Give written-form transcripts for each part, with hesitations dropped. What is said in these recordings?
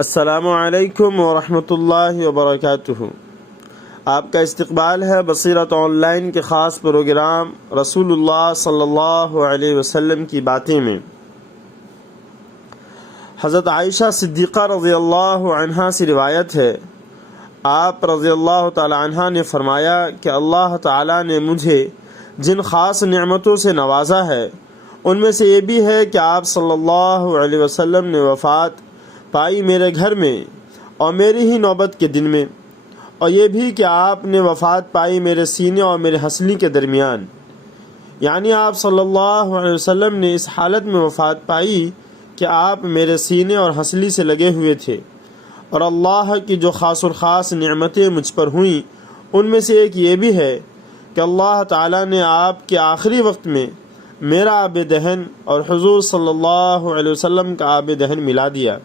السلام علیکم ورحمۃ اللہ وبرکاتہ۔ آپ کا استقبال ہے بصیرت آن لائن کے خاص پروگرام رسول اللہ صلی اللہ علیہ وسلم کی باتیں میں۔ حضرت عائشہ صدیقہ رضی اللہ عنہا سے روایت ہے، آپ رضی اللہ تعالی عنہ نے فرمایا کہ اللہ تعالی نے مجھے جن خاص نعمتوں سے نوازا ہے ان میں سے یہ بھی ہے کہ آپ صلی اللہ علیہ وسلم نے وفات پائی میرے گھر میں اور میری ہی نوبت کے دن میں، اور یہ بھی کہ آپ نے وفات پائی میرے سینے اور میرے ہنسلی کے درمیان، یعنی آپ صلی اللہ علیہ وسلم نے اس حالت میں وفات پائی کہ آپ میرے سینے اور ہنسلی سے لگے ہوئے تھے۔ اور اللہ کی جو خاص الخاص نعمتیں مجھ پر ہوئیں ان میں سے ایک یہ بھی ہے کہ اللہ تعالیٰ نے آپ کے آخری وقت میں میرا آب دہن اور حضور صلی اللہ علیہ وسلم کا آب دہن ملا دیا،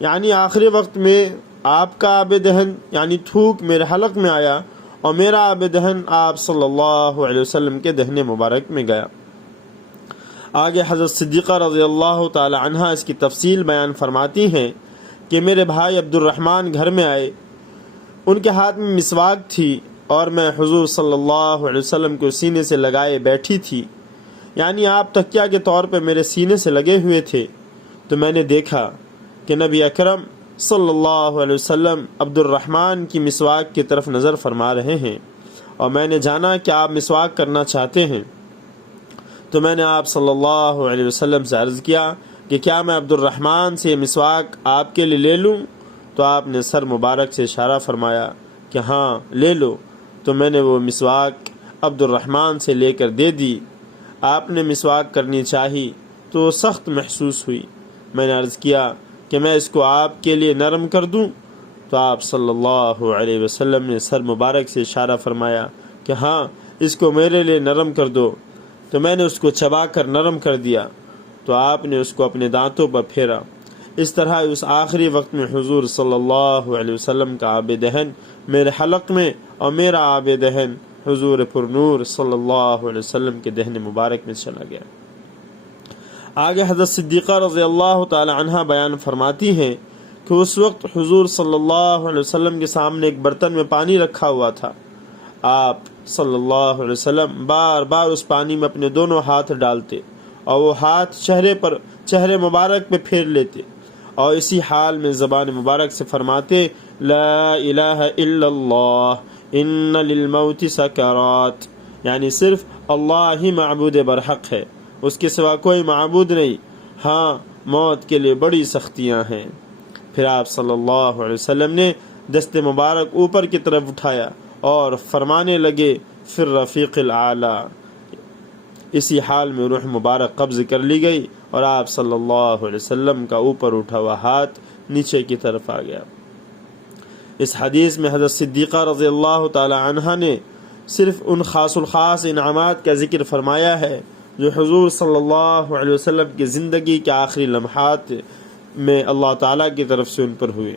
یعنی آخری وقت میں آپ کا آب دہن یعنی تھوک میرے حلق میں آیا اور میرا آب دہن آپ صلی اللہ علیہ وسلم کے دہن مبارک میں گیا۔ آگے حضرت صدیقہ رضی اللہ تعالی عنہ اس کی تفصیل بیان فرماتی ہیں کہ میرے بھائی عبد الرحمن گھر میں آئے، ان کے ہاتھ میں مسواک تھی اور میں حضور صلی اللہ علیہ وسلم کو سینے سے لگائے بیٹھی تھی، یعنی آپ تکیہ کے طور پہ میرے سینے سے لگے ہوئے تھے۔ تو میں نے دیکھا کہ نبی اکرم صلی اللہ علیہ وسلم عبد الرحمن کی مسواک کی طرف نظر فرما رہے ہیں، اور میں نے جانا کہ آپ مسواک کرنا چاہتے ہیں۔ تو میں نے آپ صلی اللہ علیہ وسلم سے عرض کیا کہ کیا میں عبد الرحمن سے مسواک آپ کے لیے لے لوں؟ تو آپ نے سر مبارک سے اشارہ فرمایا کہ ہاں لے لو۔ تو میں نے وہ مسواک عبد الرحمن سے لے کر دے دی۔ آپ نے مسواک کرنی چاہی تو سخت محسوس ہوئی۔ میں نے عرض کیا کہ میں اس کو آپ کے لیے نرم کر دوں؟ تو آپ صلی اللہ علیہ وسلم نے سر مبارک سے اشارہ فرمایا کہ ہاں اس کو میرے لیے نرم کر دو۔ تو میں نے اس کو چبا کر نرم کر دیا، تو آپ نے اس کو اپنے دانتوں پر پھیرا۔ اس طرح اس آخری وقت میں حضور صلی اللہ علیہ وسلم کا آب دہن میرے حلق میں اور میرا آب دہن حضور پر نور صلی اللہ علیہ وسلم کے دہن مبارک میں چلا گیا۔ آگے حضرت صدیقہ رضی اللہ تعالی عنہ بیان فرماتی ہیں کہ اس وقت حضور صلی اللہ علیہ وسلم کے سامنے ایک برتن میں پانی رکھا ہوا تھا۔ آپ صلی اللہ علیہ وسلم بار بار اس پانی میں اپنے دونوں ہاتھ ڈالتے اور وہ ہاتھ چہرے مبارک پہ پھیر لیتے، اور اسی حال میں زبان مبارک سے فرماتے لا الہ الا اللہ ان للموت سکرات، یعنی صرف اللہ ہی معبود برحق ہے، اس کے سوا کوئی معبود نہیں، ہاں موت کے لیے بڑی سختیاں ہیں۔ پھر آپ صلی اللہ علیہ وسلم نے دست مبارک اوپر کی طرف اٹھایا اور فرمانے لگے فی الرفیق الاعلی۔ اسی حال میں روح مبارک قبض کر لی گئی اور آپ صلی اللہ علیہ وسلم کا اوپر اٹھا ہوا ہاتھ نیچے کی طرف آ گیا۔ اس حدیث میں حضرت صدیقہ رضی اللہ تعالی عنہ نے صرف ان خاص الخاص انعامات کا ذکر فرمایا ہے جو حضور صلی اللہ علیہ وسلم کی زندگی کے آخری لمحات میں اللہ تعالیٰ کی طرف سے ان پر ہوئے۔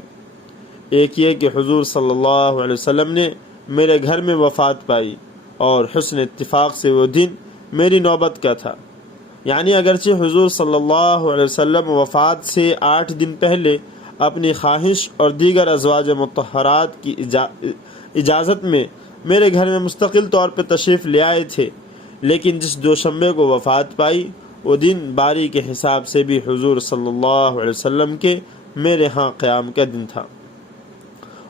ایک یہ کہ حضور صلی اللہ علیہ وسلم نے میرے گھر میں وفات پائی، اور حسن اتفاق سے وہ دن میری نوبت کا تھا، یعنی اگرچہ حضور صلی اللہ علیہ وسلم وفات سے 8 دن پہلے اپنی خواہش اور دیگر ازواج مطہرات کی اجازت میں میرے گھر میں مستقل طور پر تشریف لے آئے تھے، لیکن جس دوشنبے کو وفات پائی وہ دن باری کے حساب سے بھی حضور صلی اللہ علیہ وسلم کے میرے ہاں قیام کا دن تھا۔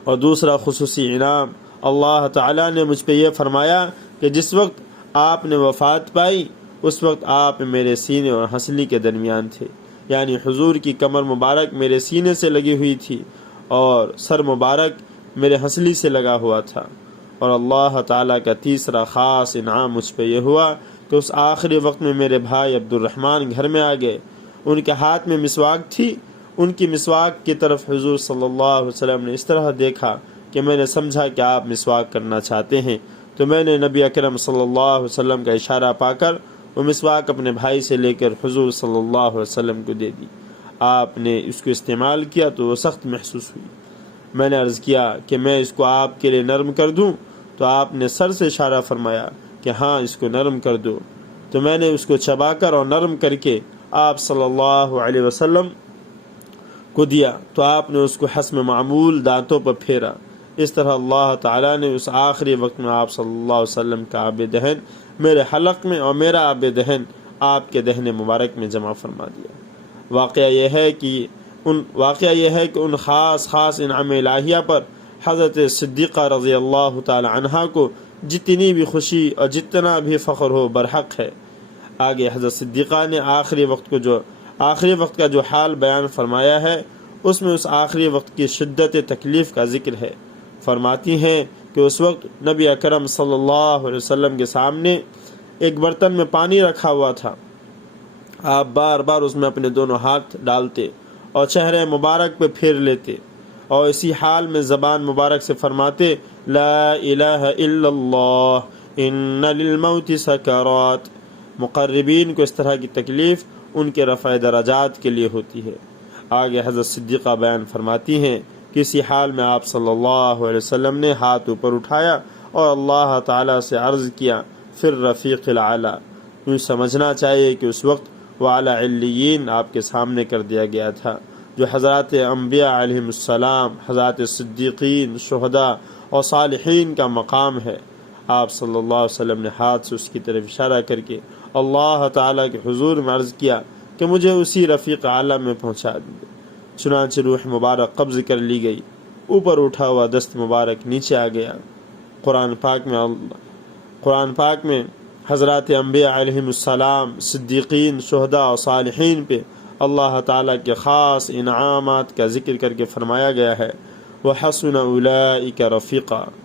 اور دوسرا خصوصی انعام اللہ تعالیٰ نے مجھ پہ یہ فرمایا کہ جس وقت آپ نے وفات پائی اس وقت آپ میرے سینے اور ہنسلی کے درمیان تھے، یعنی حضور کی کمر مبارک میرے سینے سے لگی ہوئی تھی اور سر مبارک میرے ہنسلی سے لگا ہوا تھا۔ اور اللہ تعالیٰ کا تیسرا خاص انعام مجھ پہ یہ ہوا کہ اس آخری وقت میں میرے بھائی عبد الرحمن گھر میں آ گئے، ان کے ہاتھ میں مسواک تھی، ان کی مسواک کی طرف حضور صلی اللہ علیہ وسلم نے اس طرح دیکھا کہ میں نے سمجھا کہ آپ مسواک کرنا چاہتے ہیں، تو میں نے نبی اکرم صلی اللہ علیہ وسلم کا اشارہ پا کر وہ مسواک اپنے بھائی سے لے کر حضور صلی اللہ علیہ وسلم کو دے دی۔ آپ نے اس کو استعمال کیا تو وہ سخت محسوس ہوئی۔ میں نے عرض کیا کہ میں اس کو آپ کے لیے نرم کر دوں؟ تو آپ نے سر سے اشارہ فرمایا کہ ہاں اس کو نرم کر دو۔ تو میں نے اس کو چبا کر اور نرم کر کے آپ صلی اللہ علیہ وسلم کو دیا تو آپ نے اس کو حسب معمول دانتوں پر پھیرا۔ اس طرح اللہ تعالیٰ نے اس آخری وقت میں آپ صلی اللہ علیہ وسلم کا آب دہن میرے حلق میں اور میرا آب دہن آپ کے دہن مبارک میں جمع فرما دیا۔ واقعہ یہ ہے کہ ان خاص انعام الہیہ پر حضرت صدیقہ رضی اللہ تعالی عنہا کو جتنی بھی خوشی اور جتنا بھی فخر ہو برحق ہے۔ آگے حضرت صدیقہ نے آخری وقت کا جو حال بیان فرمایا ہے، اس میں اس آخری وقت کی شدت تکلیف کا ذکر ہے۔ فرماتی ہیں کہ اس وقت نبی اکرم صلی اللہ علیہ وسلم کے سامنے ایک برتن میں پانی رکھا ہوا تھا۔ آپ بار بار اس میں اپنے دونوں ہاتھ ڈالتے اور چہرے مبارک پہ پھیر لیتے اور اسی حال میں زبان مبارک سے فرماتے لا الہ الا اللہ ان للموت سکرات۔ مقربین کو اس طرح کی تکلیف ان کے رفع درجات کے لیے ہوتی ہے۔ آگے حضرت صدیقہ بیان فرماتی ہیں کہ اسی حال میں آپ صلی اللہ علیہ وسلم نے ہاتھ اوپر اٹھایا اور اللہ تعالیٰ سے عرض کیا پھر رفیق الاعلیٰ۔ یوں سمجھنا چاہیے کہ اس وقت وعلیٰ علیین آپ کے سامنے کر دیا گیا تھا، جو حضرات انبیاء علیہم السلام، حضرات صدیقین، شہداء اور صالحین کا مقام ہے۔ آپ صلی اللہ علیہ وسلم نے ہاتھ سے اس کی طرف اشارہ کر کے اللہ تعالیٰ کے حضور میں عرض کیا کہ مجھے اسی رفیق اعلیٰ میں پہنچا دیں۔ چنانچہ روح مبارک قبض کر لی گئی، اوپر اٹھا ہوا دست مبارک نیچے آ گیا۔ قرآن پاک میں حضرات انبیاء علیہم السلام، صدیقین، شہداء اور صالحین پہ اللہ تعالیٰ کے خاص انعامات کا ذکر کر کے فرمایا گیا ہے وَحَسُنَ أُولَئِكَ رَفِيقًا۔